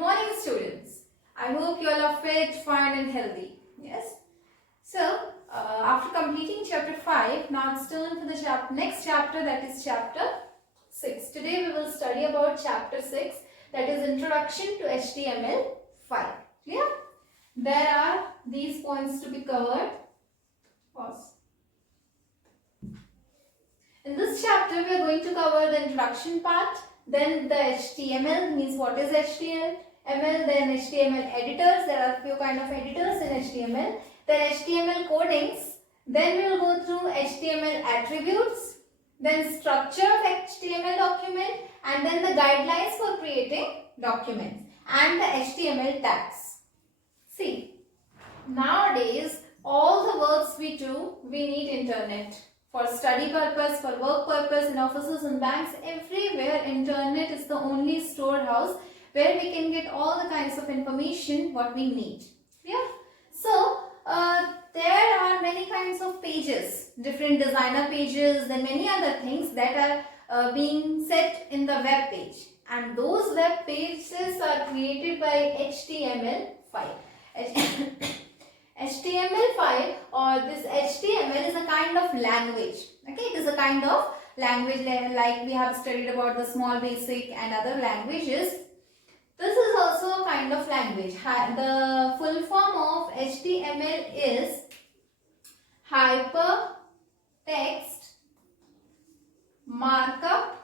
morning, students. I hope you all are fit, fine and healthy. Yes. So, after completing chapter 5, now it's turn for the next chapter, that is chapter 6. Today we will study about chapter 6, that is Introduction to HTML5. Clear? There are these points to be covered. Pause. In this chapter, we are going to cover the introduction part, then the HTML, means what is HTML, then HTML editors. There are a few kind of editors in HTML. Then HTML codings. Then we will go through HTML attributes, then structure of HTML document, and then the guidelines for creating documents and the HTML tags. See, nowadays all the works we do, we need internet. For study purpose, for work purpose, in offices and banks, everywhere internet is the only storehouse where we can get all the kinds of information what we need. Yeah. So, there are many kinds of pages, different designer pages and many other things that are being set in the web page. And those web pages are created by HTML5. HTML5 or this HTML is a kind of language. Okay, it is a kind of language like we have studied about the small basic and other languages. This is also a kind of language. The full form of HTML is Hypertext Markup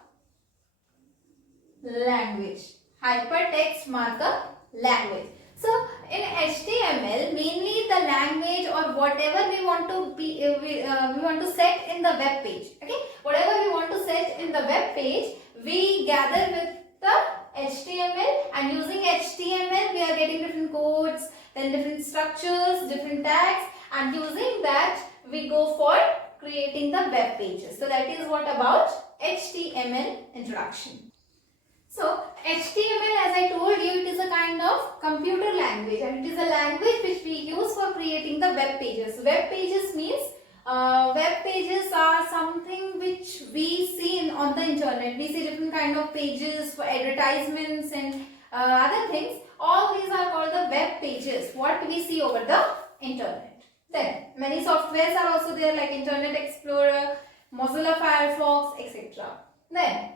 Language. Hypertext Markup Language. So in HTML, mainly the language or whatever we want to we want to set in the web page. Okay, whatever we want to set in the web page, we gather with the HTML, and using HTML we are getting different codes, then different structures, different tags, and using that we go for creating the web pages. So that is what about HTML introduction. So HTML, as I told you, it is a kind of computer language and it is a language which we use for creating the web pages. Web pages means web pages are something which we see on the internet. We see different kind of pages for advertisements and other things. All these are called the web pages, what we see over the internet. Then many softwares are also there like Internet Explorer, Mozilla Firefox, etc. Then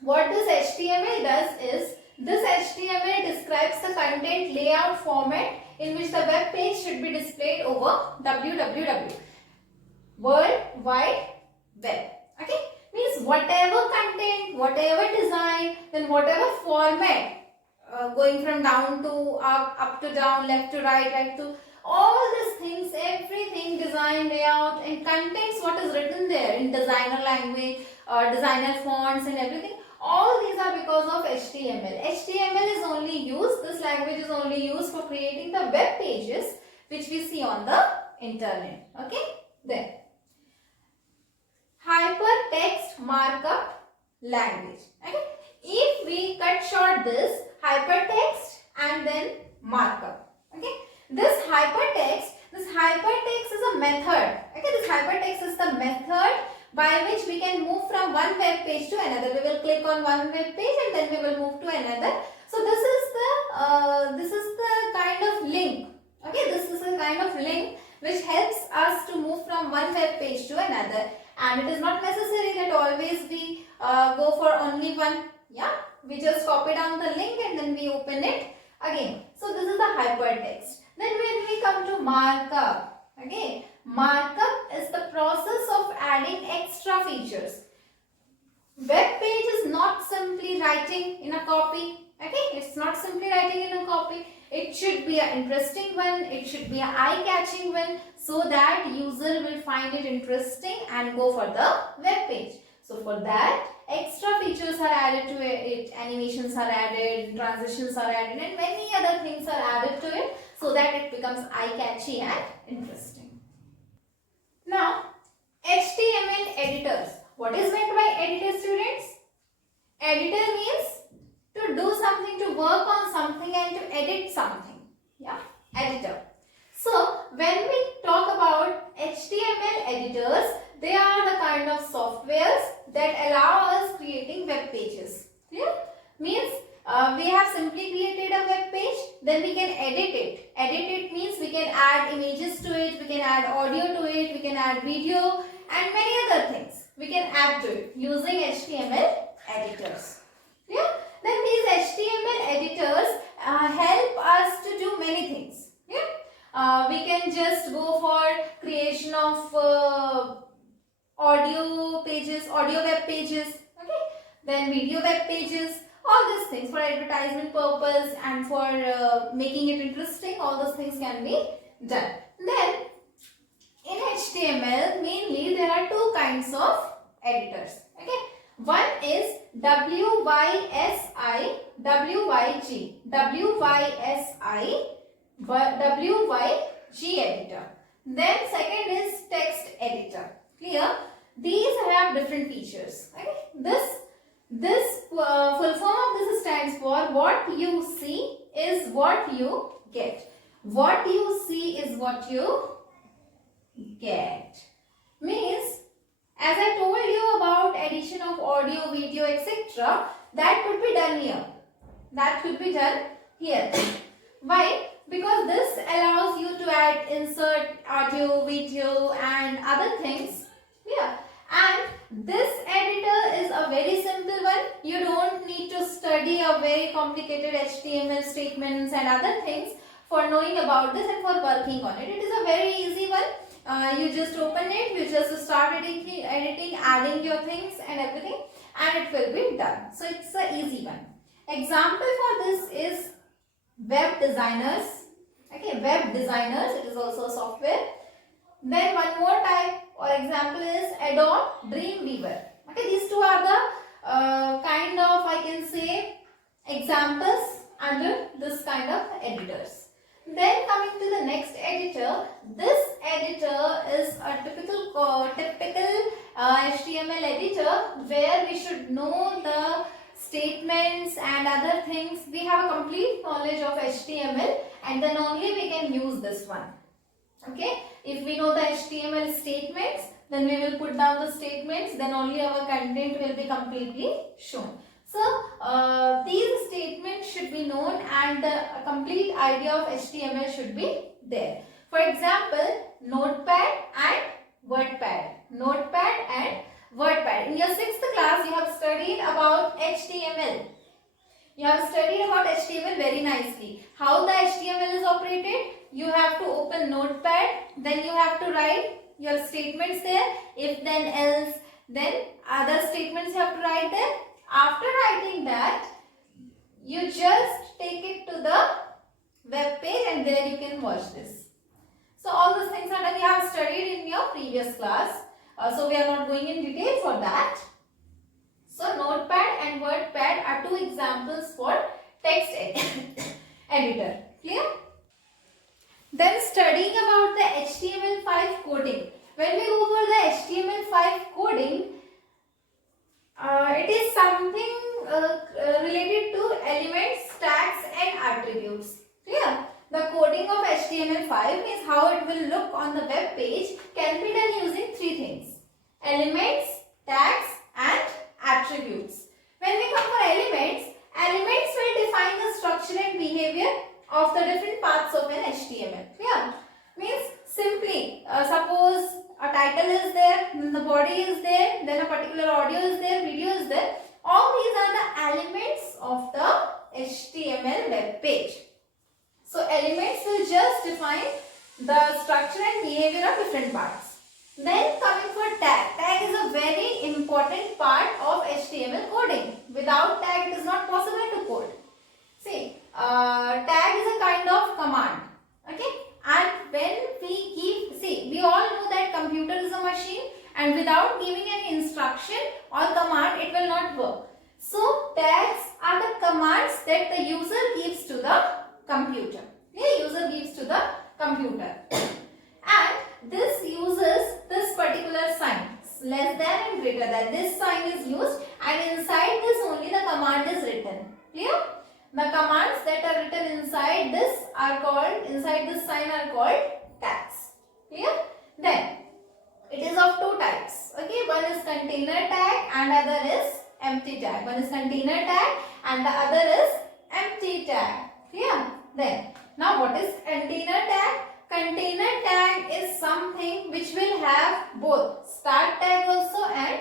what this HTML does is, this HTML describes the content layout format in which the web page should be displayed over www. World Wide Web. Okay, means whatever content, whatever design, then whatever format, going from down to up to down, left to right, right to all these things, everything, design, layout and contents what is written there in designer language, designer fonts and everything, all these are because of HTML. HTML is only used, this language is only used for creating the web pages which we see on the internet. Okay, then Hypertext Markup Language. Okay, if we cut short this hypertext and then markup. Okay, this hypertext is a method. Okay, this hypertext is the method by which we can move from one web page to another. We will click on one web page and then we will move to another. So this is the kind of link. Okay, this is a kind of link which helps us to move from one web page to another. And it is not necessary that always we go for only one. Yeah, we just copy down the link and then we open it again. So this is the hypertext. Then when we come to markup, okay, markup is the process of adding extra features. Web page is not simply writing in a copy. Okay, it's not simply writing in a copy. It should be an interesting one. It should be an eye-catching one so that user will find it interesting and go for the web page. So for that, extra features are added to it, animations are added, transitions are added and many other things are added to it so that it becomes eye-catchy and interesting. Now, HTML editors. What is meant by editor, students? Editor means to do something, to work on something and to edit something. Yeah, editor. So, when we talk about HTML editors, they are the kind of softwares that allow us creating web pages. Clear? Means we have simply created a then we can edit it. Edit it means we can add images to it, we can add audio to it, we can add video and many other things. We can add to it using HTML editors. Yeah? Then these HTML editors help us to do many things. Yeah? We can just go for creation of audio pages, audio web pages, okay? Then video web pages, all these things for advertisement purpose and for making it interesting, all those things can be done. Then in HTML mainly there are two kinds of editors, okay? One is WYSI, WYG, WYSI, WYG editor. Then second is text editor. Clear? These have different features. Okay? This full form of this stands for what you see is what you get. What you see is what you get. Means, as I told you about addition of audio, video, etc., that could be done here. That could be done here. Why? Because this allows you to add, insert audio, video and other things. Yeah. And this editor is a very simple one. You don't need to study a very complicated HTML statements and other things for knowing about this and for working on it. It is a very easy one. You just open it, you just start editing, adding your things and everything, and it will be done. So it's an easy one. Example for this is web designers. Okay, web designers, it is also a software. Then one more type or example is Adobe Dreamweaver. Okay, these two are the kind of, I can say, examples under this kind of editors. Then coming to the next editor, this editor is a typical HTML editor where we should know the statements and other things. We have a complete knowledge of HTML and then only we can use this one. Okay, if we know the HTML statements, then we will put down the statements, then only our content will be completely shown. So, these statements should be known and the complete idea of HTML should be there. For example, Notepad and WordPad. Notepad and WordPad. In your 6th class, you have studied about HTML. You have studied about HTML very nicely. How the HTML is operated? You have to open Notepad, then you have to write your statements there. If then else, then other statements you have to write there. After writing that, you just take it to the web page and there you can watch this. So all those things are done. You have studied in your previous class. So we are not going in detail for that. So Notepad and WordPad are two examples for text editor. Clear? Then studying about the HTML5 coding. When we go for the HTML5 coding, it is something related to elements, tags and attributes. Clear? The coding of HTML5 is how it will look on the web page can be done using three things: elements, tags and attributes. When we come for elements, elements will define the structure and behavior of the different parts of an HTML. Yeah, means simply suppose a title is there, then the body is there, then a particular audio is there, video is there. All these are the elements of the HTML web page. So elements will just define the structure and behavior of different parts. Then coming for tag. Tag is a very important part of HTML coding. Without tag it is not possible to code. See, tag is a kind of command. Okay, and when we give, see, we all know that computer is a machine and without giving any instruction or command it will not work. So tags are the commands that the user gives to the computer. The user gives to the computer. And this uses this particular sign, less than and greater than. This sign is used and inside this only the command is written. Clear? The commands that are written inside this are called, inside this sign are called tags. Clear? Then, it is of two types. Okay, one is container tag and other is empty tag. One is container tag and the other is empty tag. Clear? Then, now what is container tag? Container tag is something which will have both start tag also and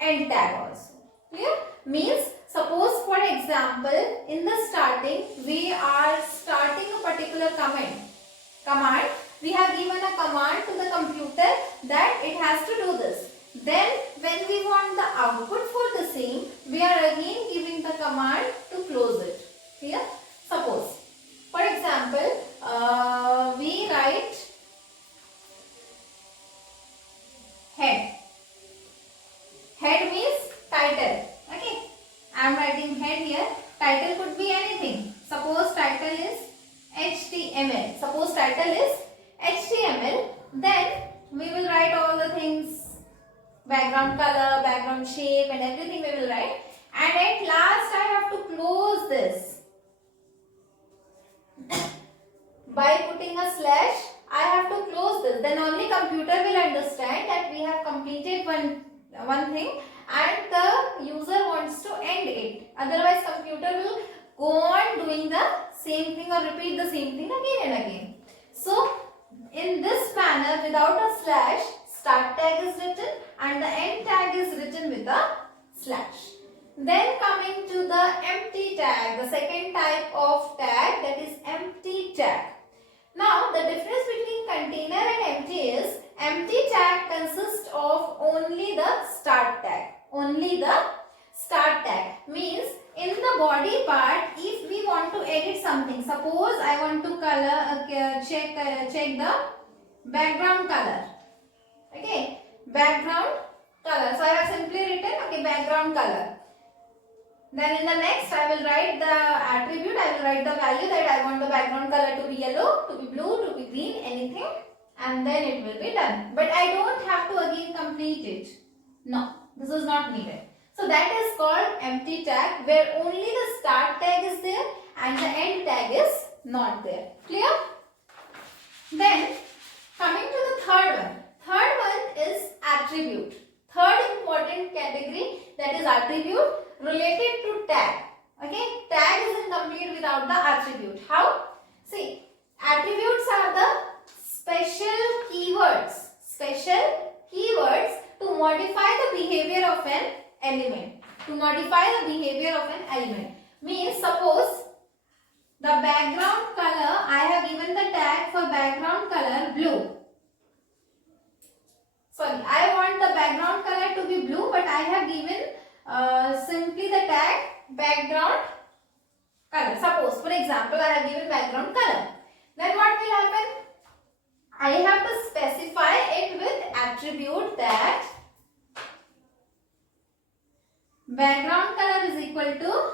end tag also. Clear? Means suppose for example in the starting we are starting a particular command. We have given a command to the computer that it has to do this. Then when we want the output for the same, we are again giving the command to close it. Clear? Suppose for example we write head. Head means title. Okay. I am writing head here. Title could be anything. Suppose title is HTML. Suppose title is HTML. Then we will write all the things, background color, background shape and everything we will write. And at last I have to close this. By putting a slash, I have to close this. Then only computer will understand that we have completed one thing and the user wants to end it. Otherwise computer will go on doing the same thing or repeat the same thing again and again. So in this manner, without a slash, start tag is written and the end tag is written with a slash. Then coming to the empty tag, the second type of tag, that is empty tag. Now the difference between container and empty is empty tag consists of only the start tag. Only the start tag means in the body part, if we want to edit something, suppose I want to color check the background color. Okay, background color. So I have simply written okay background color. Then in the next I will write the attribute, I will write the value that I want the background color to be yellow, to be blue, to be green, anything, and then it will be done. But I don't have to again complete it. No, this is not needed. So that is called empty tag where only the start tag is there and the end tag is not there. Clear? Then coming to the third one. Third one is attribute. Third important category, that is attribute related to tag. Okay, tag is incomplete without the attribute. How? See, attributes are the special keywords. Special keywords to modify the behavior of an element. To modify the behavior of an element. Means suppose the background color, I have given the tag for background color blue. Sorry, I want the background color to be blue, but I have given simply the tag background color. Suppose, for example, I have given background color. Then what will happen? I have to specify it with attribute that background color is equal to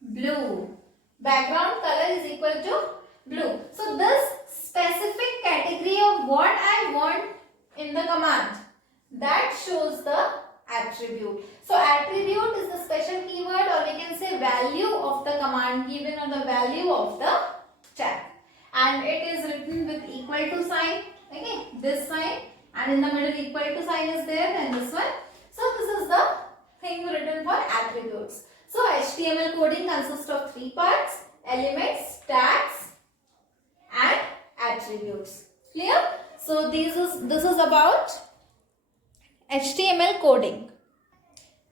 blue. Background color is equal to blue. So this specific category of what I want in the command, that shows the attribute. So attribute is the special keyword, or we can say value of the command given, or the value of the tag. And it is written with equal to sign. Okay, this sign, and in the middle equal to sign is there, and this one. So this is the thing written for attributes. So HTML coding consists of three parts: elements, tags, and attributes. Clear? So this is about HTML coding.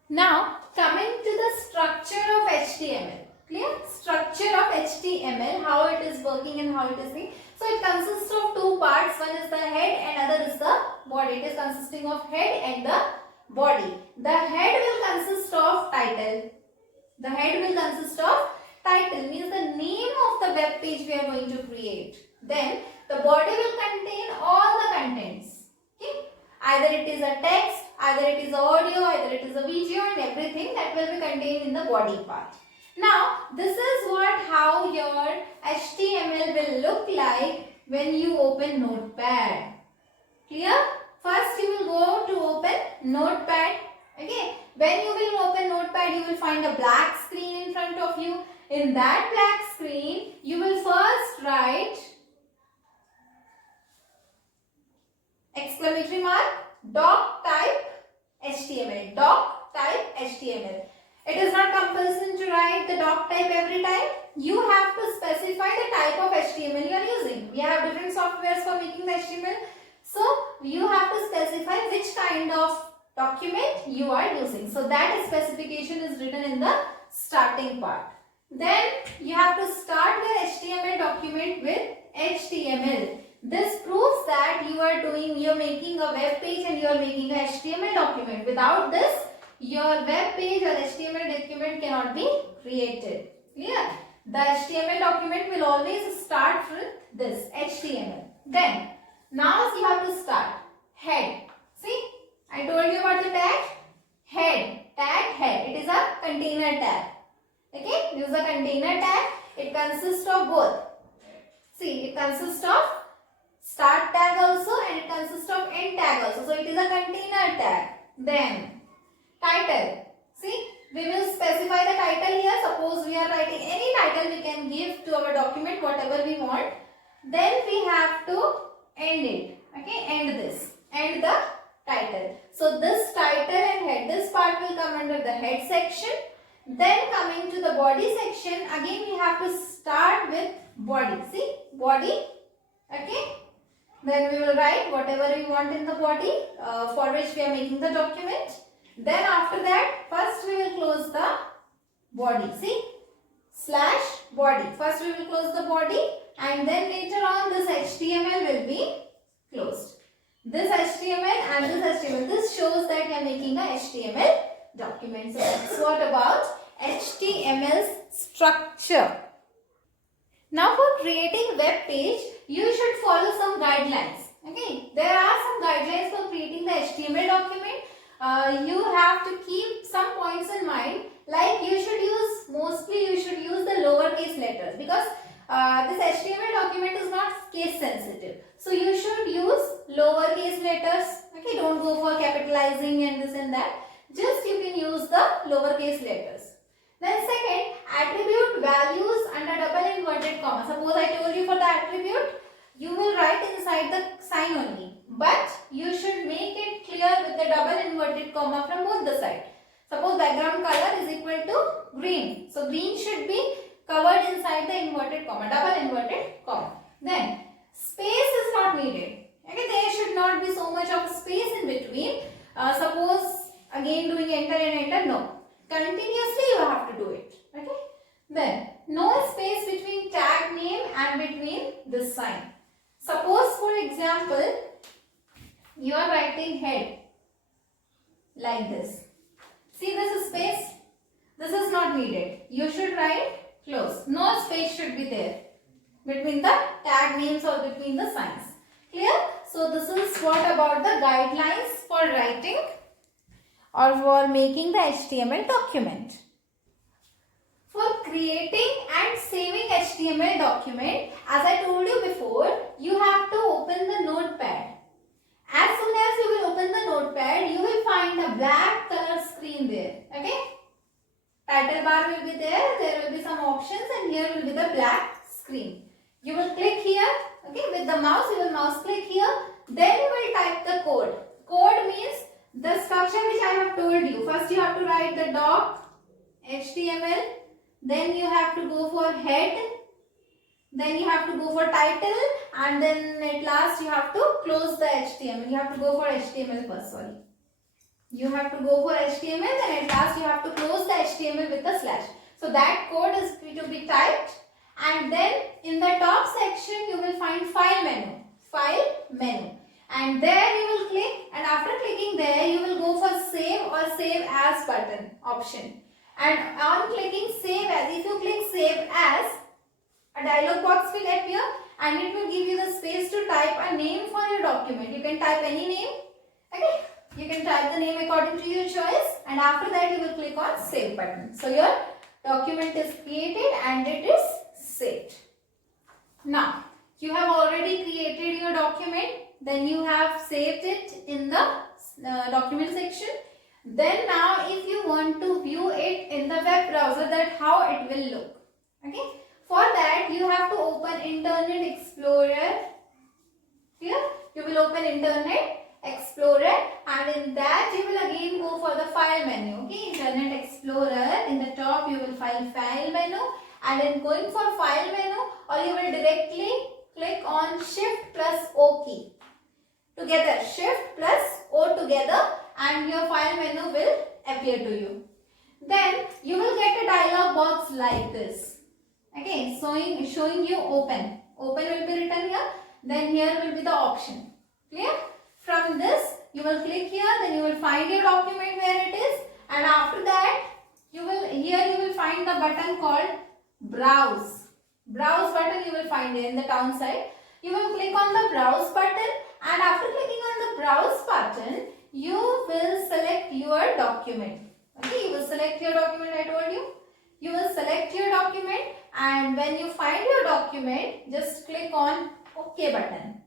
Now coming to the structure of HTML. Clear? Structure of HTML, how it is working and how it is being. So it consists of two parts. One is the head and other is the body. It is consisting of head and the body. The head will consist of title. The head will consist of title, means the name of the web page we are going to create. Then the body will contain all the contents. Okay? Either it is a text, either it is audio, either it is a video, and everything that will be contained in the body part. Now this is how your HTML will look like when you open Notepad. Clear? First you will go to open Notepad. Okay. When you will open Notepad, you will find a black screen in front of you. In that black screen, you will first write exclamatory mark doc type HTML. Doc type HTML. It is not compulsory to write the doc type every time. You have to specify the type keywords for making the HTML. So you have to specify which kind of document you are using. So that specification is written in the starting part. Then you have to start your HTML document with HTML. This proves that you're making a web page and you're making a HTML document. Without this, your web page or HTML document cannot be created. Clear? The HTML document will always start with this HTML. Then, now you have to start head. See, I told you about the tag. Head, tag, head. It is a container tag. Okay, this is a container tag. It consists of both. See, it consists of start tag also and it consists of end tag also. So it is a container tag. Then title. See, we will specify the title here. Suppose we are writing any title we can give to our document, whatever we want. Then we have to end it. Okay, end this. End the title. So this title and head, this part will come under the head section. Then coming to the body section, again we have to start with body. See, body. Okay. Then we will write whatever we want in the body for which we are making the document. Then after that, first we will close the body. See, slash body. First we will close the body and then later on this HTML will be closed. This HTML and this HTML. This shows that we are making a HTML document. So that's what about HTML's structure. Now for creating web page, you should follow some guidelines. Okay, there are some guidelines for creating the HTML document. You have to keep some points in mind. Like you should use the lowercase letters because this HTML document is not case sensitive. So you should use lowercase letters. Okay, don't go for capitalizing and this and that. Just you can use the lowercase letters. Then second, attribute values under double inverted comma. Suppose I told you for the attribute, you will write inside the sign only. But you should make it clear with the double inverted comma from both the sides. Suppose background color is equal to green. So green should be covered inside the inverted comma, double inverted comma. Then space is not needed. Okay, there should not be so much of space in between. Suppose again doing enter and enter, no. Continuously you have to do it. Okay. Then no space between tag name and between this sign. Suppose for example, you are writing head like this. See this space? This is not needed. You should write close. No space should be there between the tag names or between the signs. Clear? So this is what about the guidelines for writing or for making the HTML document. For creating and saving HTML document, as I told you before, you have to open the notepad. As soon as you will open the notepad, you will find a black color screen there. Okay? Title bar will be there, there will be some options and here will be the black screen. You will click here, okay, with the mouse, you will mouse click here, then you will type the code. Code means the structure which I have told you. First you have to write the doc, HTML, then you have to go for head, then you have to go for title and then at last you have to close the HTML. You have to go for HTML first, sorry. You have to go for HTML and at last you have to close the HTML with a slash. So that code is going to be typed and then in the top section you will find file menu. File menu. And there you will click and after clicking there you will go for save or save as button option. And on clicking save as, if you click save as, a dialog box will appear and it will give you the space to type a name for your document. You can type any name. Okay. You can type the name according to your choice and after that you will click on save button. So your document is created and it is saved. Now you have already created your document, then you have saved it in the document section. Then now if you want to view it in the web browser, that how it will look. Okay. For that you have to open Internet Explorer. Here you will open Internet Explorer and in that you will again go for the file menu. Okay, Internet Explorer, in the top you will find file menu and in going for file menu or you will directly click on Shift plus together, shift plus O together, and your file menu will appear to you. Then you will get a dialog box like this. Okay, showing you open. Open will be written here. Then here will be the option. Clear? From this you will click here. Then you will find your document where it is, and after that you will find the button called browse. Browse button you will find in the down side. You will click on the browse button, and after clicking on the browse button, you will select your document. Okay, you will select your document, I told you. You will select your document, and when you find your document, just click on OK button.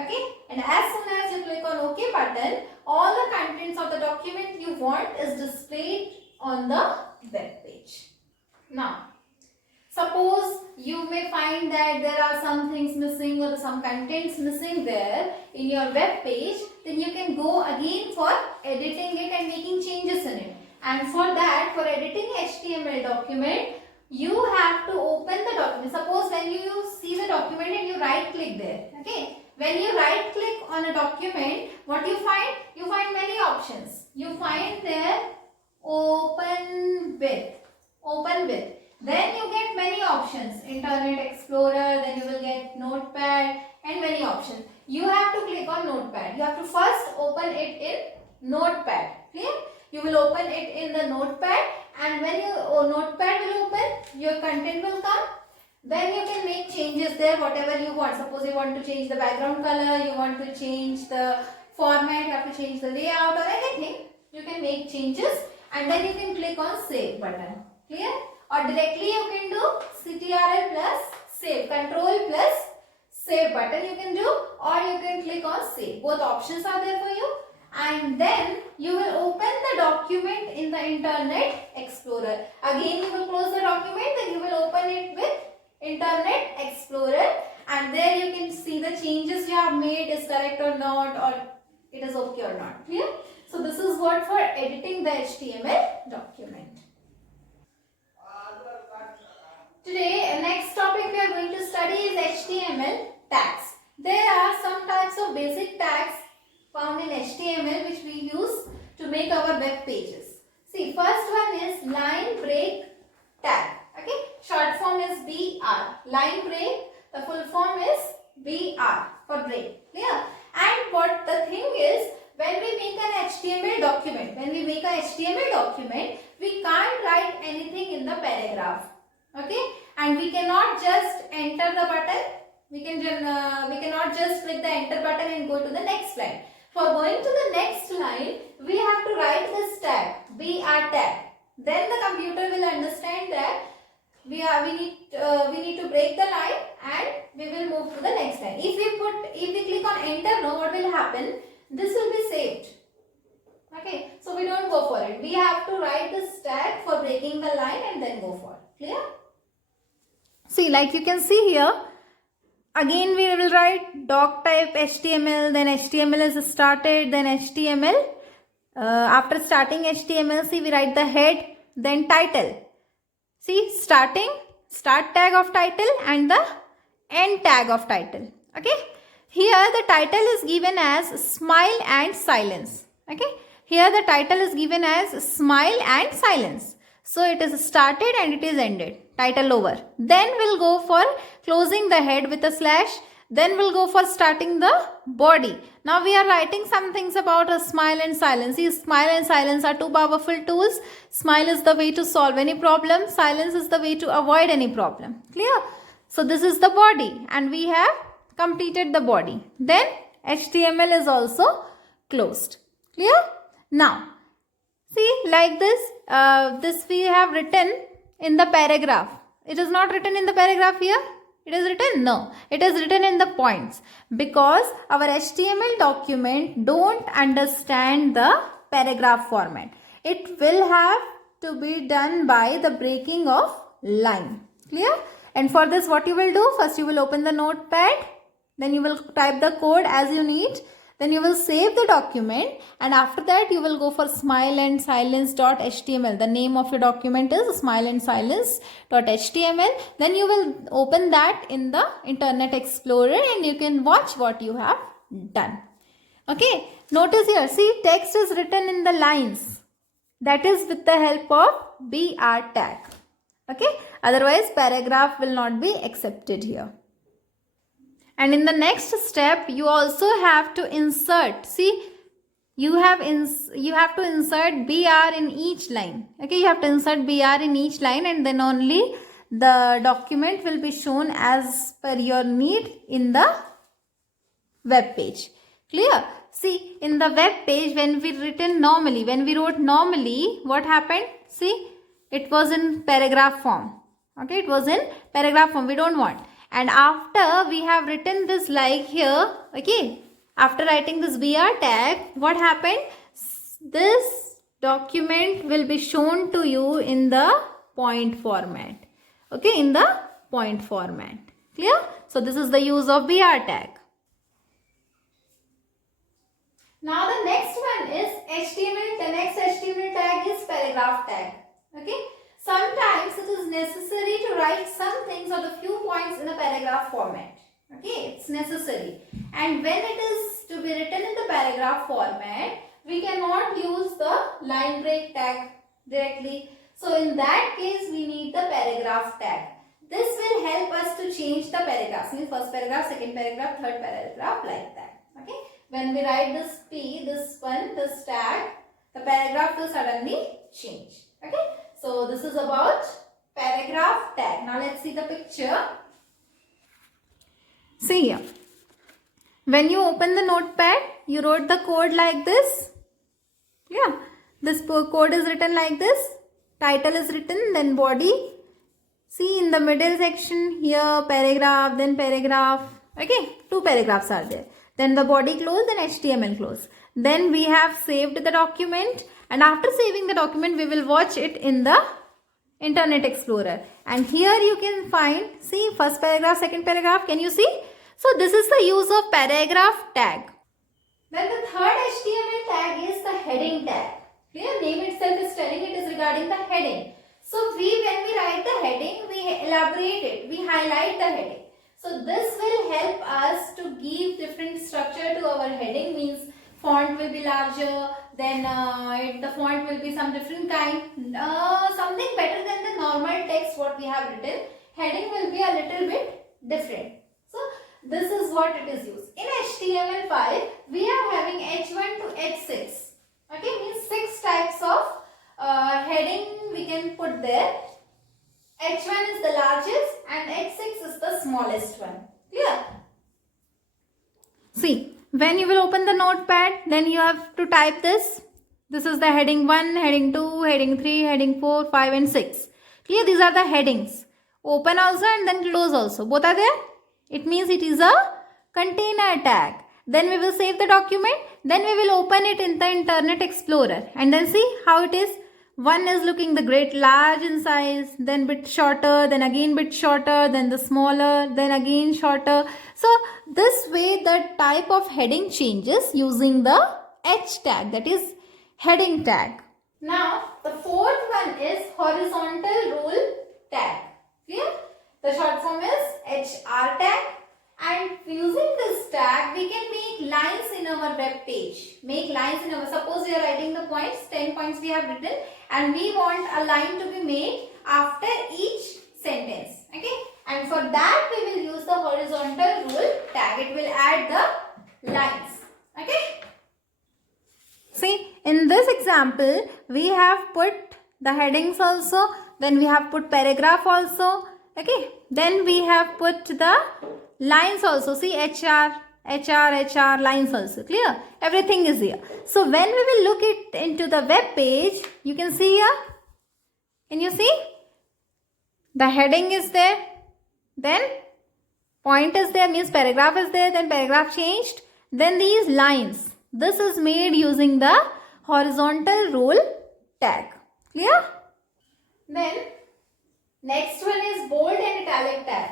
Okay, and as soon as you click on OK button, all the contents of the document you want is displayed on the web page. Now, suppose you may find that there are some things missing or some contents missing there in your web page, then you can go again for editing it and making changes in it. And for that, for editing HTML document, you have to open the document. Suppose when you see the document and you right click there, okay. When you right click on a document, what you find? You find many options. You find there open with. Then you get many options. Internet Explorer, then you will get Notepad and many options. You have to click on Notepad. You have to first open it in Notepad. Clear? You will open it in the Notepad, and when your Notepad will open, your content will come. Then you can make changes there, whatever you want. Suppose you want to change the background color, you want to change the format, you have to change the layout or anything. You can make changes, and then you can click on save button. Clear? Or directly you can do Ctrl plus save, control plus save button you can do, or you can click on save. Both options are there for you. And then you will open the document in the Internet Explorer. Again you will close the document, then you will open it with Internet Explorer, and there you can see the changes you have made is correct or not, or it is okay or not. Clear? So this is what for editing the HTML document. Today, next topic we are going to study is HTML tags. There are some types of basic tags found in HTML which we use to make our web pages. See, first one is line break tag. Okay, short form is BR. Line break, the full form is BR for break. Clear? And what the thing is, when we make an HTML document, we can't write anything in the paragraph. Okay, and we cannot just enter the button. We cannot just click the enter button and go to the next line. For going to the next line, we have to write this tag, BR tag. Then the computer will understand that we need to break the line, and we will move to the next line. If we click on enter now, what will happen? This will be saved. Okay, so we don't go for it. We have to write this tag for breaking the line and then go for it. Clear? See, like you can see here, again we will write doc type HTML, then HTML is started, then HTML. After starting HTML, see, we write the head, then title. See, start tag of title and the end tag of title. Okay, here the title is given as smile and silence. Okay, here the title is given as smile and silence. So it is started and it is ended. Title over. Then we'll go for closing the head with a slash. Then we'll go for starting the body. Now we are writing some things about a smile and silence. See, smile and silence are two powerful tools. Smile is the way to solve any problem. Silence is the way to avoid any problem. Clear? So this is the body, and we have completed the body. Then HTML is also closed. Clear? Now, see, like this, this we have written in the paragraph. It is not written in the paragraph here. It is written? No. It is written in the points, because our HTML document don't understand the paragraph format. It will have to be done by the breaking of line. Clear? And for this, what you will do? First you will open the notepad. Then you will type the code as you need. Then you will save the document, and after that you will go for smileandsilence.html. The name of your document is smileandsilence.html. Then you will open that in the Internet Explorer and you can watch what you have done. Okay, notice here, see, text is written in the lines. That is with the help of BR tag. Okay, otherwise paragraph will not be accepted here. And in the next step, you also have to insert. See, you have to insert BR in each line. Okay, you have to insert BR in each line, and then only the document will be shown as per your need in the web page. Clear? See, in the web page, when we wrote normally, what happened? See, it was in paragraph form. Okay, it was in paragraph form. We don't want. And after we have written this like here, okay, after writing this BR tag, what happened? This document will be shown to you in the point format. Okay, in the point format. Clear? So this is the use of BR tag. Now the next one is HTML. The next HTML tag is paragraph tag. Okay. Sometimes it is necessary to write some things or the few points in a paragraph format. Okay, it's necessary. And when it is to be written in the paragraph format, we cannot use the line break tag directly. So in that case, we need the paragraph tag. This will help us to change the paragraphs. Means first paragraph, second paragraph, third paragraph, like that. Okay. When we write this P, this tag, the paragraph will suddenly change. Okay. So this is about paragraph tag. Now let's see the picture. See here. When you open the notepad, you wrote the code like this. Yeah. This code is written like this. Title is written, then body. See in the middle section here, paragraph, then paragraph. Okay. 2 paragraphs are there. Then the body close, then HTML close. Then we have saved the document. And after saving the document, we will watch it in the Internet Explorer. And here you can find, see, first paragraph, second paragraph. Can you see? So this is the use of paragraph tag. Then the third HTML tag is the heading tag. Clear? Name itself is telling it is regarding the heading. So when we write the heading, we elaborate it. We highlight the heading. So this will help us to give different structure to our heading. Means font will be larger, then the font will be some different kind, something better than the normal text what we have written. Heading will be a little bit different. So this is what it is used. In HTML5, we are having H1 to H6. Okay, means 6 types of heading we can put there. H1 is the largest and H6 is the smallest one. Clear? See. When you will open the notepad, then you have to type this. This is the heading 1, heading 2, heading 3, heading 4, 5 and 6. Clear? These are the headings. Open also and then close also. Both are there. It means it is a container tag. Then we will save the document. Then we will open it in the Internet Explorer. And then see how it is. One is looking the great large in size, then bit shorter, then again bit shorter, then the smaller, then again shorter. So this way the type of heading changes using the H tag, that is heading tag. Now the fourth one is horizontal rule tag. Clear? The short form is HR tag. And using this tag, we can make lines in our web page. Make lines in our, suppose we are writing the points, 10 points we have written, and we want a line to be made after each sentence. Okay. And for that, we will use the horizontal rule tag. It will add the lines. Okay. See, in this example, we have put the headings also, then we have put paragraph also. Okay. Then we have put the lines also. See, HR lines also. Clear? Everything is here. So when we will look it into the web page, you can see here. Can you see? The heading is there. Then point is there, means paragraph is there. Then paragraph changed. Then these lines. This is made using the horizontal rule tag. Clear? Then next one is bold and italic tag.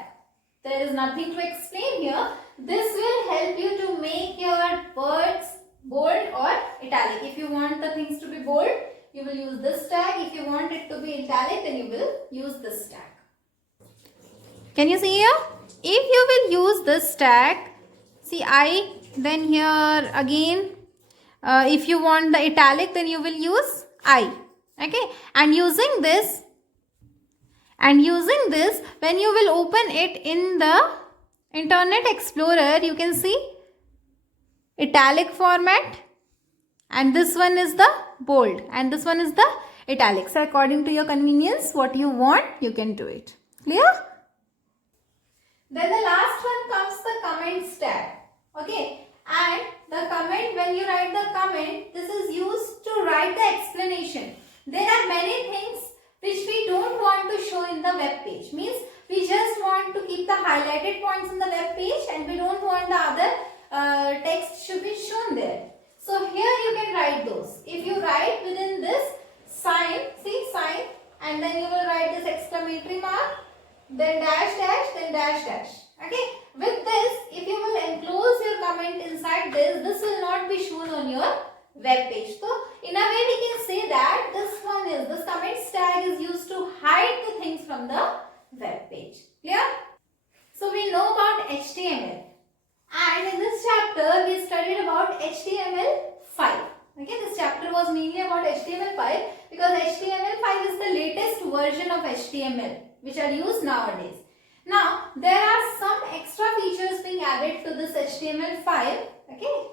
There is nothing to explain here. This will help you to make your words bold or italic. If you want the things to be bold, you will use this tag. If you want it to be italic, then you will use this tag. Can you see here? If you will use this tag, see, I Then here again, if you want the italic, then you will use I. Okay, and using this, when you will open it in the Internet Explorer, you can see italic format, and this one is the bold, and this one is the italic. So according to your convenience, what you want, you can do it. Clear? Then the last one comes the comments tag. Okay, and the comment, when you write the comment, this is used to write the explanation. There are many things which we don't want to show in the web page. Means we just want to keep the highlighted points in the web page, and we don't want the other text should be shown there. So here you can write those. If you write within this sign, see sign, and then you will write this exclamatory mark, then dash dash, then dash dash. Okay. With this, if you will enclose your comment inside this will not be shown on your web page. So in a way we can say that this comments tag is used to hide the things from the web page. Clear? So we know about HTML, and in this chapter we studied about HTML5. Okay, this chapter was mainly about HTML5 because HTML5 is the latest version of HTML which are used nowadays. Now there are some extra features being added to this HTML5. Okay.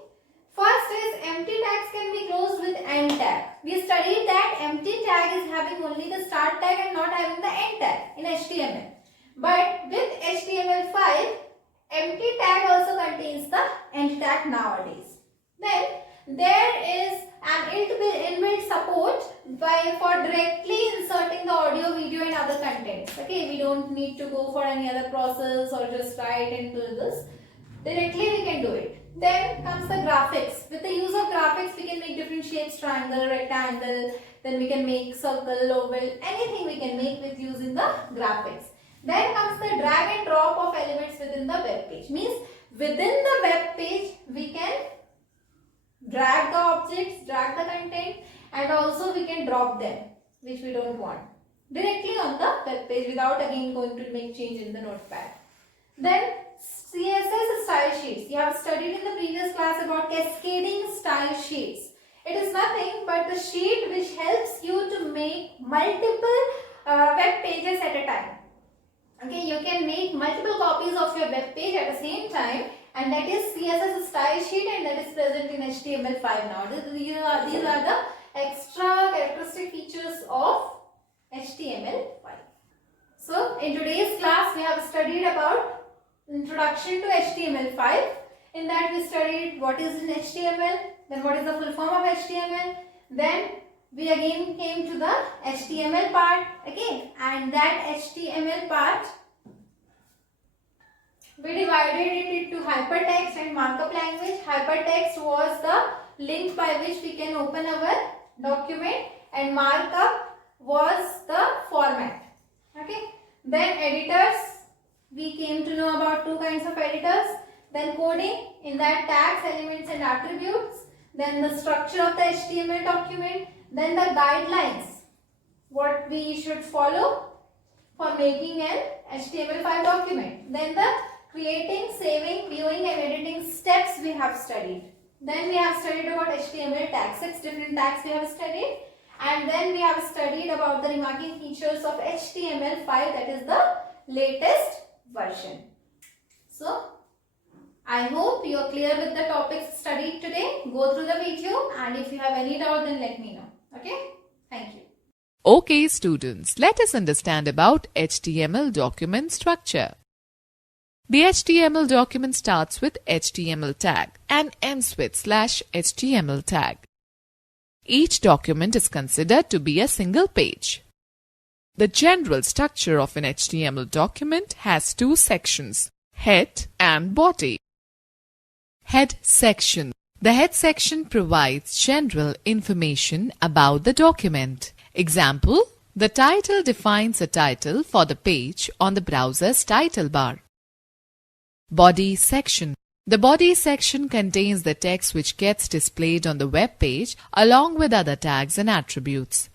First is empty tags can be closed with end tag. We studied that empty tag is having only the start tag and not having the end tag in HTML. But with HTML5, empty tag also contains the end tag nowadays. Then there is an inbuilt support for directly inserting the audio, video and other contents. Okay, we don't need to go for any other process or just write into this. Directly we can do it. Then comes the graphics. With the use of graphics, we can make different shapes, triangle, rectangle, then we can make circle, oval, anything we can make with using the graphics. Then comes the drag and drop of elements within the web page. Means within the web page, we can drag the objects, drag the content, and also we can drop them, which we don't want, directly on the web page without again going to make change in the notepad. Then CSS style sheets. You have studied in the previous class about cascading style sheets. It is nothing but the sheet which helps you to make multiple web pages at a time. Okay, you can make multiple copies of your web page at the same time, and that is CSS style sheet, and that is present in HTML5 now. These are the extra characteristic features of HTML5. So in today's class we have studied about introduction to HTML5. In that we studied what is in HTML, then what is the full form of HTML, then we again came to the HTML part. Okay, and that HTML part we divided it into hypertext and markup language. Hypertext was the link by which we can open our document, and markup was the format. Okay, then editors, we came to know about two kinds of editors. Then coding, in that tags, elements and attributes. Then the structure of the HTML document. Then the guidelines, what we should follow for making an HTML5 document. Then the creating, saving, viewing and editing steps we have studied. Then we have studied about HTML tags, 6 different tags we have studied. And then we have studied about the remarking features of HTML5, that is the latest version. So I hope you are clear with the topics studied today. Go through the video, and if you have any doubt, then let me know. Okay? Thank you. Okay students, let us understand about HTML document structure. The HTML document starts with HTML tag and ends with /HTML tag. Each document is considered to be a single page. The general structure of an HTML document has two sections, head and body. Head section. The head section provides general information about the document. Example, the title defines a title for the page on the browser's title bar. Body section. The body section contains the text which gets displayed on the web page along with other tags and attributes.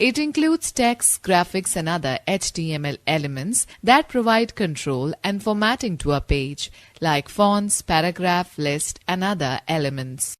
It includes text, graphics, and other HTML elements that provide control and formatting to a page, like fonts, paragraph, list, and other elements.